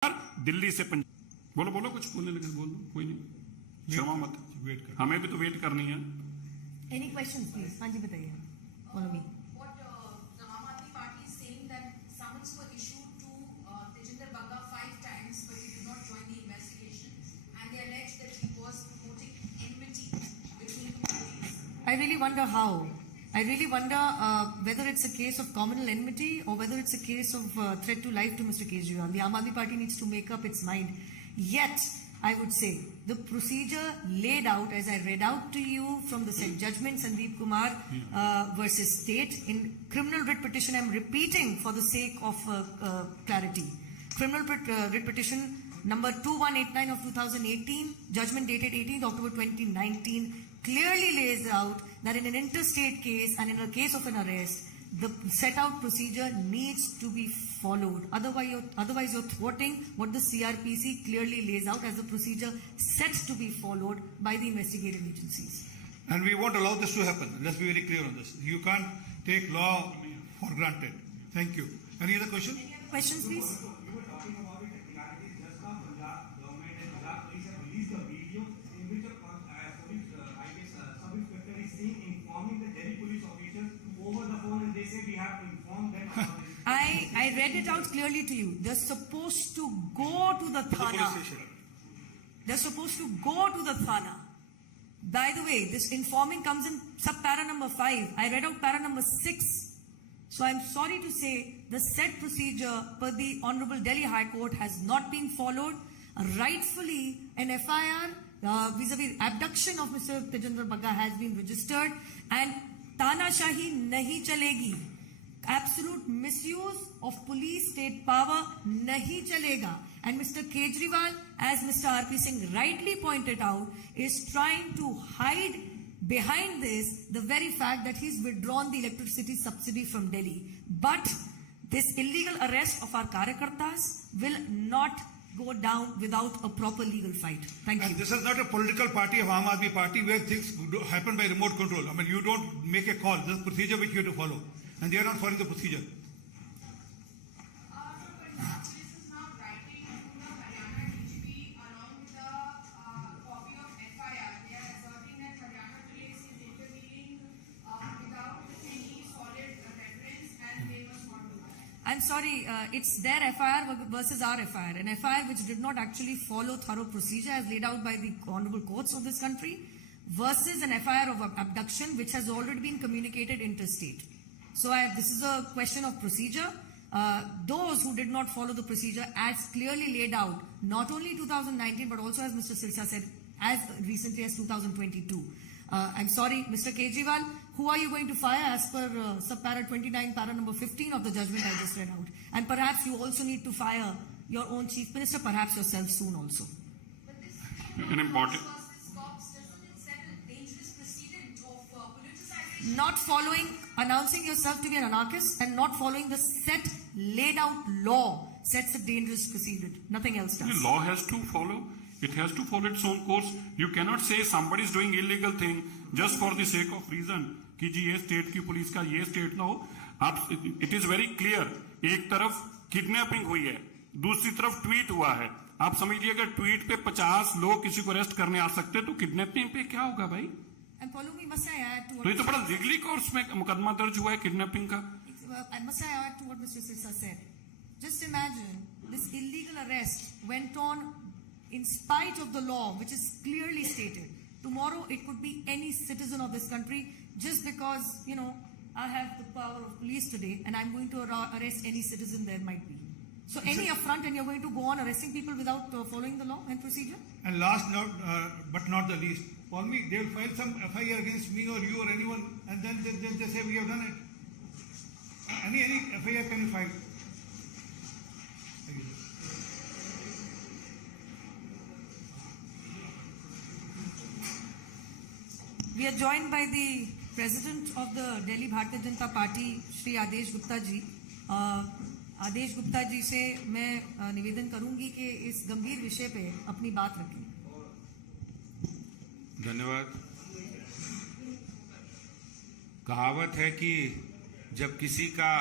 दिल्ली से पंजाब। बोलो बोलो, कुछ बोलने लगे बोल दो, कोई नहीं, क्षमा मत, वेट कर, हमें भी तो वेट करनी है। Any questions please? हाँ जी बताइए, follow me. I really wonder how. I really wonder whether it's a case of communal enmity or whether it's a case of threat to life to Mr. Kejriwal. The Aam Aadmi Party needs to make up its mind. Yet, I would say, the procedure laid out, as I read out to you from the said judgment, Sandeep Kumar versus State, in criminal writ petition, I'm repeating for the sake of clarity. Criminal writ petition number 2189 of 2018, judgment dated 18th October 2019, clearly lays out that in an interstate case and in a case of an arrest, the set out procedure needs to be followed. Otherwise you're thwarting what the CRPC clearly lays out as a procedure set to be followed by the investigative agencies. And we won't allow this to happen. Let's be very clear on this. You can't take law for granted. Thank you. Any other question? Any other questions, please? You were talking about the technicalities. Just now, Punjab government and Punjab police have released a video in which a police, sub-inspector is seen informing the Delhi police officers over the phone, and they say we have to inform them about this. I read it out clearly to you. They're supposed to go to the Thana. They're supposed to go to the Thana. By the way, this informing comes in sub-para number 5. I read out para number 6. So I'm sorry to say the said procedure per the Honorable Delhi High Court has not been followed. Rightfully, an FIR vis-a-vis abduction of Mr. Tejendra Bagga has been registered, and Tanashahi nahi chalegi. Absolute misuse of police state power nahi chalega. And Mr. Kejriwal, as Mr. R.P. Singh rightly pointed out, is trying to hide behind this the very fact that he's withdrawn the electricity subsidy from Delhi. But this illegal arrest of our Karyakartas will not go down without a proper legal fight. Thank you. And this is not a political party of Aam Aadmi Party where things happen by remote control. I mean, you don't make a call. This is a procedure which you have to follow. And they are not following the procedure. I'm sorry, it's their FIR versus our FIR. An FIR which did not actually follow thorough procedure as laid out by the honorable courts of this country versus an FIR of abduction which has already been communicated interstate. So this is a question of procedure. Those who did not follow the procedure as clearly laid out, not only 2019 but also as Mr. Sirsa said, as recently as 2022. I'm sorry, Mr. Kejriwal, who are you going to fire as per sub-para 29, para number 15 of the judgment I just read out? And perhaps you also need to fire your own chief minister, perhaps yourself soon also. But this an important. Not following, announcing yourself to be an anarchist and not following the set laid out law sets a dangerous precedent. Nothing else does. The law has to follow. It has to follow its own course. You cannot say somebody is doing illegal thing just for the sake of reason कि जी ये state की police का ये state ना हो. आप it is very clear. एक तरफ किडनैपिंग हुई है, दूसरी तरफ ट्वीट हुआ है. आप समझिए अगर ट्वीट पे 50 लोग किसी को अरेस्ट करने आ सकते तो किडनैपिंग पे क्या होगा भाई? And follow me, must I add to what... तो ये तो बड़ा लीगली कोर्स में मुकदमा दर्ज हुआ है किडनैपिंग का. Must I add to what Mr. Sirsa said? Just imagine this illegal arrest went on in spite of the law, which is clearly stated. Tomorrow it could be any citizen of this country just because, you know, I have the power of police today and I'm going to arrest any citizen there might be. So any affront and you're going to go on arresting people without following the law and procedure? And last but not the least, for me, they will file some FIR against me or you or anyone, and then they say we have done it. Any FIR can you file? We are joined by the President of the Delhi Bharatiya Janata Party, Shri Adesh Gupta ji. आदेश गुप्ता जी से मैं निवेदन करूंगी कि इस गंभीर विषय पे अपनी बात रखें. धन्यवाद. कहावत है कि जब किसी का